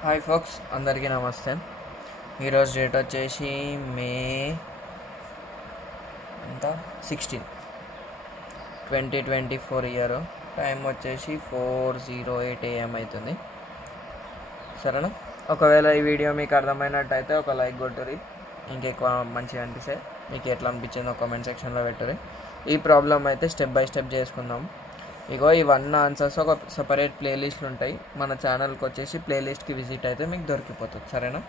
Hi folks, అందరికీ నమస్తే. ఈరోజు డేట్ వచ్చేసి మే ఎంత 16, 2024 ఇయర్. టైం వచ్చేసి 4:08 AM అవుతుంది. సరేనా? ఒకవేళ ఈ వీడియో మీకు అర్థమైనట్టయితే ఒక లైక్ కొట్టురి. ఇంకెక్కువ మంచిగా అనిపిస్తే మీకు ఎట్లా అనిపించిందో కామెంట్ సెక్షన్లో పెట్టురి. ఈ ప్రాబ్లం అయితే స్టెప్ బై స్టెప్ చేసుకుందాం. ఇగో ఈ 1 ఆన్సర్స్ ఒక సపరేట్ ప్లేలిస్ట్లు ఉంటాయి. మన ఛానల్కి వచ్చేసి ప్లేలిస్ట్కి విజిట్ అయితే మీకు దొరికిపోతుంది. సరేనా?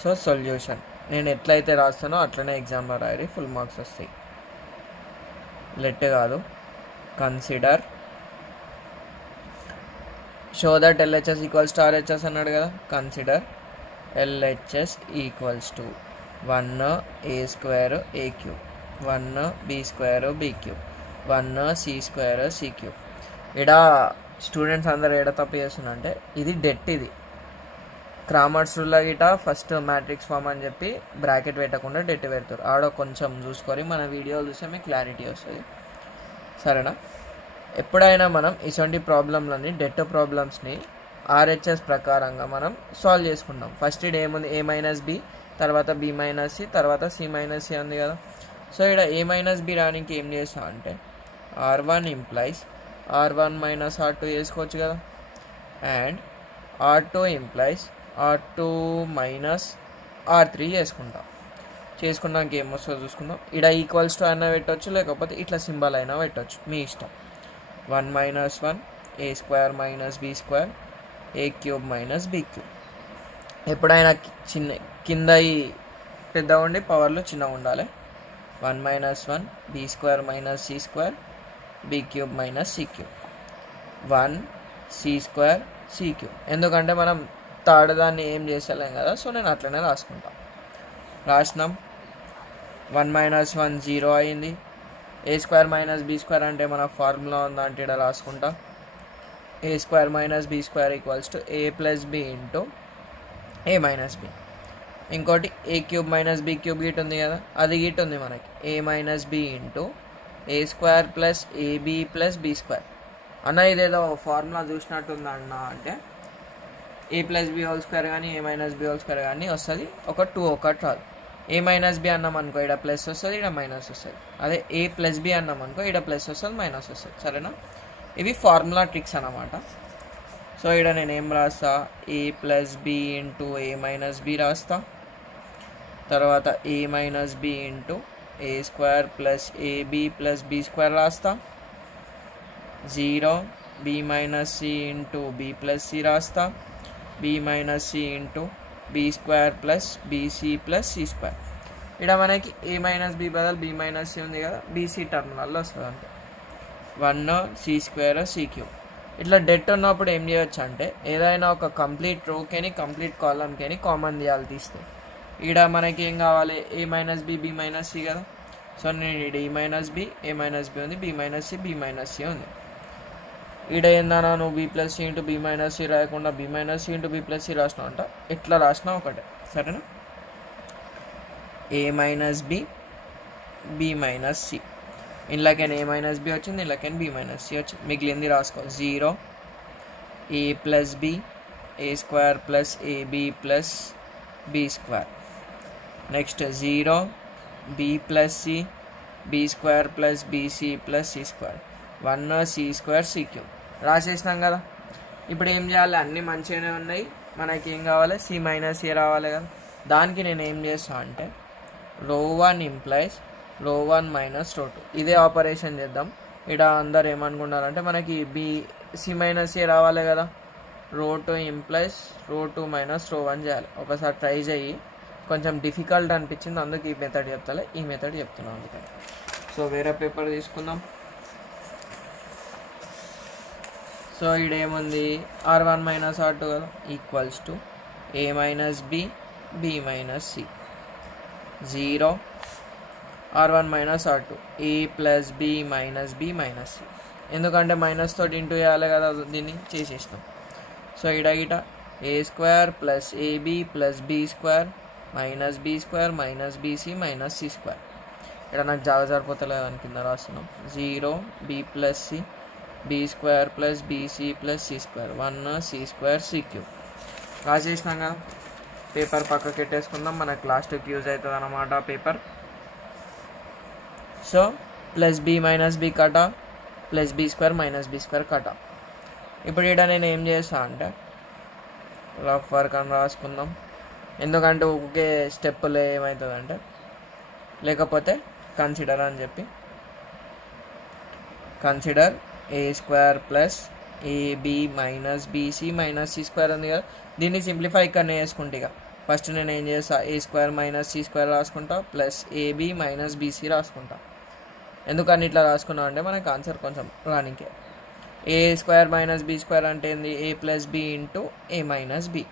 సో సొల్యూషన్ నేను ఎట్లయితే రాస్తానో అట్లనే ఎగ్జామ్లో రాయరి, ఫుల్ మార్క్స్ వస్తాయి. లెట్ కాదు, consider show that LHS equals to RHS అన్నాడు కదా. Consider LHS equals to 1a² a³, 1b² b³, 1c² c³. ఇక్కడ స్టూడెంట్స్ అందరు ఏడ తప్పు చేస్తున్నంటే ఇది డెట్. ఇది క్రామర్స్ రూల్లో గిట ఫస్ట్ మ్యాట్రిక్స్ ఫామ్ అని చెప్పి బ్రాకెట్ పెట్టకుండా డెట్ పెడతారు. ఆడ కొంచెం చూసుకొని మన వీడియోలు చూస్తే మీకు క్లారిటీ వస్తుంది. సరేనా? ఎప్పుడైనా మనం ఇటువంటి ప్రాబ్లంలని డెట్ ప్రాబ్లమ్స్ని RHS ప్రకారంగా మనం సాల్వ్ చేసుకుంటాం. ఫస్ట్ ఇది ఏముంది, a-b, తర్వాత b-c, తర్వాత c-c ఉంది కదా. సో ఇక్కడ a-b రానికి ఏం చేస్తాం అంటే R1 implies R1 minus R2 వేసుకోవచ్చు కదా. And R2 implies R2 minus R3 చేసుకున్నాక ఏమొస్తుందో చూసుకుందాం. ఇక్కడ ఈక్వల్స్ టు అయినా పెట్టవచ్చు, లేకపోతే ఇట్లా సింబల్ అయినా పెట్టవచ్చు, మీ ఇష్టం. 1 minus 1 a² minus b² a³ minus b³. ఎప్పుడైనా కింద ఈ పెద్దగా ఉండి పవర్లో చిన్నగా ఉండాలి. 1 minus 1 b² minus c² b³ minus c³, 1c² c³. ఎందుకంటే మనం థర్డ్ దాన్ని ఏం చేస్తలేం కదా, సో నేను అట్లనే రాసినాం. 1 మైనస్ 1 0 అయింది. a² మైనస్ b² అంటే మన ఫార్ములా ఉందా అంటే ఇక్కడ రాసుకుంటా. a² minus b² equals to a plus b into a minus b. ఇంకోటి a³ మైనస్ b³ గిట్ ఉంది కదా, అది గిట్ ఉంది మనకి. a minus b into a² plus ab plus b². అన్న ఇదేదో ఫార్ములా చూసినట్టుందా అన్న అంటే a plus b whole square కానీ a minus b whole square కానీ వస్తుంది. ఒక 2 ఒకటి రాదు. a మైనస్ b అన్నాం అనుకో, ఇక్కడ ప్లస్ వస్తుంది, ఇక్కడ మైనస్ వస్తుంది. అదే a ప్లస్ b అన్నాం అనుకో, ఇక్కడ ప్లస్ వస్తుంది, మైనస్ వస్తుంది. సరేనా? ఇవి ఫార్ములా ట్రిక్స్ అన్నమాట. సో ఇక్కడ నేను ఏం రాస్తా, a plus b into a minus b రాస్తా. తర్వాత a minus b into a² plus ab plus b² రాస్తా. 0 b minus c into b plus c రాస్తా. b minus c into b² plus bc plus c². ఇక్కడ మనకి a minus b బదులు b minus c ఉంది కదా, bc టర్మినల్లో వస్తుంది అంతే. 1c² c³. ఇట్లా డెట్ ఉన్నప్పుడు ఏం చేయొచ్చు అంటే ఏదైనా ఒక కంప్లీట్ రోకేని కంప్లీట్ కాలమ్కేని కామన్ తీయాలి, తీస్తే. ఇక్కడ మనకి ఏం కావాలి, a minus b b minus c కదా. సో నేను ఇక్కడ a minus b a minus b ఉంది, b minus c b minus c ఉంది. ఇక్కడ ఏందన్నా నువ్వు b plus c into b minus c రాయకుండా b minus c into b plus c రాసినావు అంట. ఎట్లా రాసినా ఒకటే. సరేనా? a minus b b minus c. ఇందులోకైనా a minus b వచ్చింది, ఇందులోకైనా b మైనస్ c వచ్చింది. మిగిలింది రాసుకో. 0 a plus b a² plus ab plus b². Next 0 b plus c b² plus bc plus c², 1c² c³ రాసేసినాం కదా. ఇప్పుడు ఏం చేయాలి, అన్నీ మంచిగానే ఉన్నాయి. మనకి ఏం కావాలి, c మైనస్ a రావాలి కదా. దానికి నేను ఏం చేస్తాను అంటే ρ1 ఇంప్లైస్ ρ1 మైనస్ ρ2. ఇదే ఆపరేషన్ చేద్దాం. ఇక్కడ అందరు ఏమనుకుంటారంటే మనకి c మైనస్ a రావాలి కదా, ρ2 ఇంప్లైస్ ρ2 మైనస్ ρ1 చేయాలి. ఒకసారి ట్రై చేయి. కొంచెం డిఫికల్ట్ అనిపించింది, అందుకు ఈ మెథడ్ చెప్తాలే, ఈ మెథడ్ చెప్తున్నాను అందుకని. సో వేరే పేపర్ తీసుకుందాం. సో ఇక్కడ ఏముంది, R1 మైనస్ R2 కదా, equals to a minus b b minus c. 0 R1 minus R2 a plus b minus b minus c. ఎందుకంటే మైనస్ తోటి ఇంటూ చేయాలి కదా, దీన్ని చేసేసినాం. సో ఇట a² plus ab plus b² minus b² minus bc minus c². ఇక్కడ నాకు జాగా సరిపోతలేదు అని కింద రాస్తున్నాం. 0 b plus c b² plus bc plus c², 1c² c³. రాసేసినాం కదా, పేపర్ పక్కకి పెట్టేసుకుందాం, మనకు లాస్ట్కి యూజ్ అవుతుంది అన్నమాట paper. So plus b minus b కటా plus b square minus b square కటా. ఇప్పుడు ఇక్కడ నేను ఏం చేస్తాను అంటే రఫ్ వర్క్ అని రాసుకుందాం, ఎందుకంటే ఒకే స్టెప్పులో ఏమవుతుందంటే లేకపోతే కన్సిడర్ అని చెప్పి consider a square plus AB minus BC minus C square ఉంది కదా, దీన్ని సింప్లిఫై ఇక్కడనే చేసుకుంటే ఇక ఫస్ట్ నేను ఏం చేస్తా ఏ స్క్వేర్ మైనస్ సి స్క్వేర్ రాసుకుంటా ప్లస్ ఏబి మైనస్ బీసీ రాసుకుంటా. ఎందుకని ఇట్లా రాసుకున్నాం అంటే మనకు ఆన్సర్ కొంచెం రానికే. ఏ స్క్వేర్ మైనస్ బి స్క్వేర్ అంటే ఏంది ఏ plus b into a minus B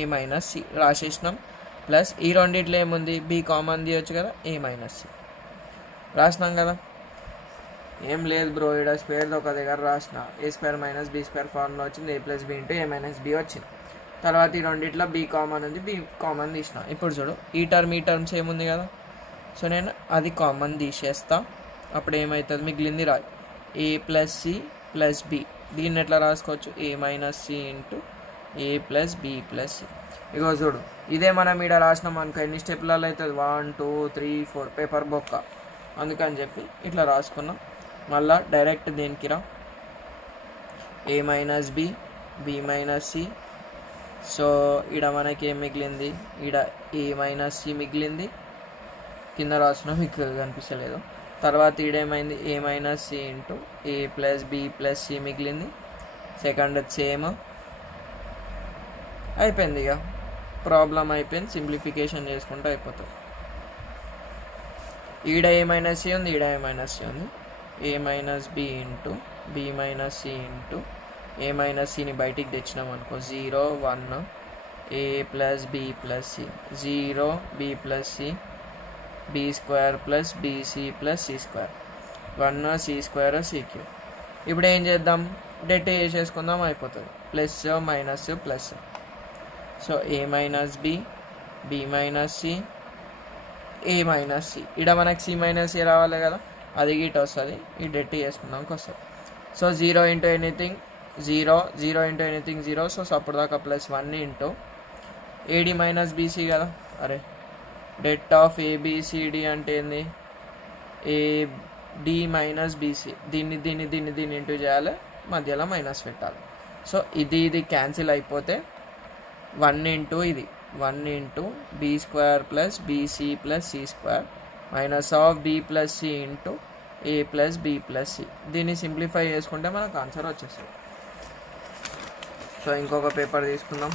A minus C రాసేసినాం. Plus ఈ రెండిట్లో ఏముంది బి కామన్ తీయొచ్చు కదా ఏ మైనస్ సి రాసినాం కదా. ఏం లేదు బ్రో, ఇక్కడ స్క్వేర్ది ఒక దగ్గర రాసిన a square minus b square formula వచ్చింది, a plus b into a minus b వచ్చింది. తర్వాత ఈ రెండిట్లో బి కామన్ ఉంది, బి కామన్ తీసిన. ఇప్పుడు చూడు ఈ టర్మ్స్ ఏముంది కదా, సో నేను అది కామన్ తీసేస్తా. అప్పుడు ఏమవుతుంది మిగిలింది రాయి ఏ ప్లస్ సి ప్లస్ బి. దీన్ని ఎట్లా రాసుకోవచ్చు ఏ minus C into A plus B plus C. ఇగో చూడు ఇదే మనం ఇక్కడ రాసినాం అనుకో ఎన్ని స్టెప్లలో అవుతుంది 1 2 3 4 పేపర్ బొక్క. అందుకని చెప్పి ఇట్లా రాసుకున్నాం. మళ్ళా డైరెక్ట్ దేనికి రా a minus B B minus c. So ఈడ మనకి ఏం మిగిలింది, ఈడ ఏ మైనస్ సి మిగిలింది, కింద రాసిన మీకు కనిపించలేదు. తర్వాత ఈడేమైంది ఏ minus C into A plus B plus C మిగిలింది. సెకండ్ సేమ్ అయిపోయింది, ఇక ప్రాబ్లం అయిపోయింది, సింప్లిఫికేషన్ చేసుకుంటూ అయిపోతుంది. ఈడ ఏ మైనస్ సి ఉంది, ఈడ ఏ మైనస్ సి ఉంది, a minus B into B minus C into a minus సిని బయటికి తెచ్చినాం అనుకో 0 1 a plus B plus c 0 b plus c b square plus BC plus C square 1 C square C cube. ఇప్పుడు ఏం చేద్దాం det చేసేసుకుందాం అయిపోతుంది, plus minus plus. So a minus B B minus c a minus c, ఇక్కడ మనకి C minus C రావాలి కదా, అది గిట్ వస్తుంది, ఈ డెట్ చేసుకున్నాక వస్తుంది. So 0 into anything 0 0 into anything 0. So అప్పుడు దాకా plus 1 into AD minus BC కదా. అరే డెట్ ఆఫ్ ఏబిసిడి అంటే ఏంది ఏడి మైనస్ బీసీ. దీన్ని ఇంటూ చేయాలి, మధ్యలో మైనస్ పెట్టాలి. సో ఇది క్యాన్సిల్ అయిపోతే 1 ఇంటూ ఇది 1 into B square plus BC plus C square minus of B plus C into A plus B plus C. దీన్ని సింప్లిఫై చేసుకుంటే మనకు ఆన్సర్ వచ్చేస్తుంది. సో ఇంకొక పేపర్ తీసుకుందాం,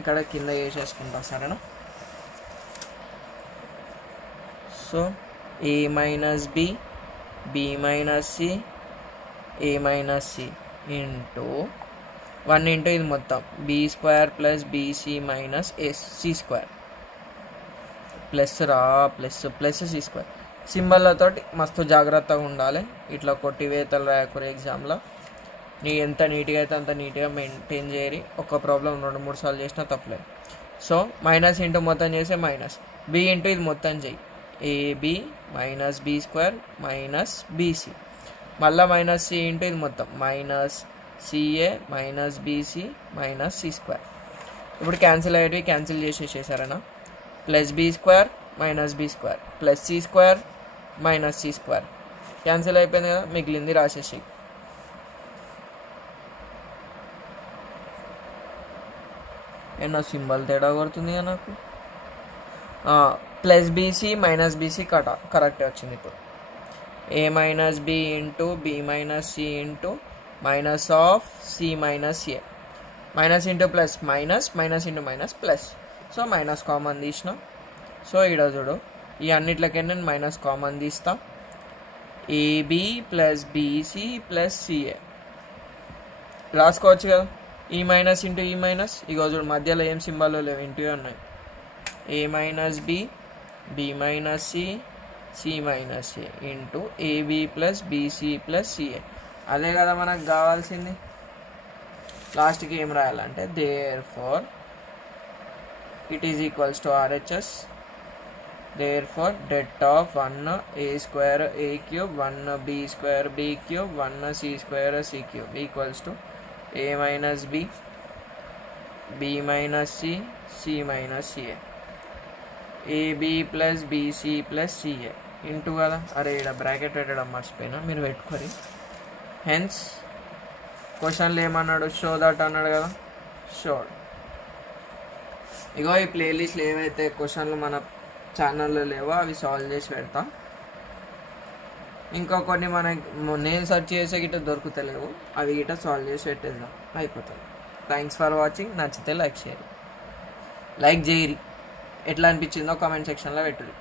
ఇక్కడ కింద వేసేసుకుంటాం సరేనా. So a minus B B minus c a minus C into 1 into ఇది మొత్తం b square plus BC minus a c square plus plus C square. సింబల్లతో మస్తు జాగ్రత్తగా ఉండాలి, ఇట్లా కొట్టివేతలు రాయకూర ఎగ్జామ్లో. ఎంత నీట్గా అయితే అంత నీట్గా మెయింటైన్ చేయరి. ఒక ప్రాబ్లం 2-3 సార్లు చేసినా తప్పలేదు. సో మైనస్ ఇంటూ మొత్తం చేసే మైనస్ బి ఇంటూ ఇది మొత్తం చేయి a b minus b square minus b c, మళ్ళీ మైనస్ సి ఇంటూ ఇది మొత్తం minus c a minus BC minus C square. ఇప్పుడు క్యాన్సిల్ అయ్యేవి క్యాన్సిల్ చేసేసారనా, plus b square minus b square plus C square minus C square cancel అయిపోయింది కదా, మిగిలింది రాసేసి. ఏమన్నా సింబల్ తేడా కొడుతుంది కదా నాకు. Plus BC minus BC correct వచ్చింది. ఇప్పుడు A minus B into B minus C into minus of C minus A minus into plus minus minus into minus plus. So minus common తీసిన. సో ఇక్కడ చూడు ఈ అన్నిట్లకే నేను మైనస్ కామన్ తీస్తా. AB plus BC plus CA రాసుకోవచ్చు కదా. ఈ మైనస్ ఇంటూ ఈ మైనస్, ఇగో చూడు మధ్యలో ఏం సింబల్ లేవు, ఇంటూ ఉన్నాయి. A minus B B minus C C minus A into AB plus BC plus CA. అదే కదా మనకు కావాల్సింది. లాస్ట్కి ఏం రాయాలంటే therefore it is equals to RHS. Therefore det of 1 A square A cube 1 B square B cube 1 C square C cube equals to A minus B, B minus C, C minus CA, AB plus BC plus CA into కదా. అరే ఇక్కడ bracket పెట్టడం మర్చిపోయినా, మీరు పెట్టుకోరి. Hence క్వశ్చన్లు ఏమన్నాడు, show that అన్నాడు కదా, షోడ్. ఇగో ఈ ప్లేలిస్ట్లు ఏవైతే క్వశ్చన్లు మన ఛానల్లో లేవో అవి సాల్వ్ చేసి పెడతా. ఇంకా కొన్ని నేను సెర్చ్ చేసే గిట్ట దొరుకుతలేవు, అవి గిట్ట సాల్వ్ చేసి పెట్టేద్దాం, అయిపోతుంది. Thanks for watching. నచ్చితే లైక్ చేయరు, లైక్ చేయరి. ఎట్లా అనిపించిందో కామెంట్ సెక్షన్లో పెట్టుర్రి.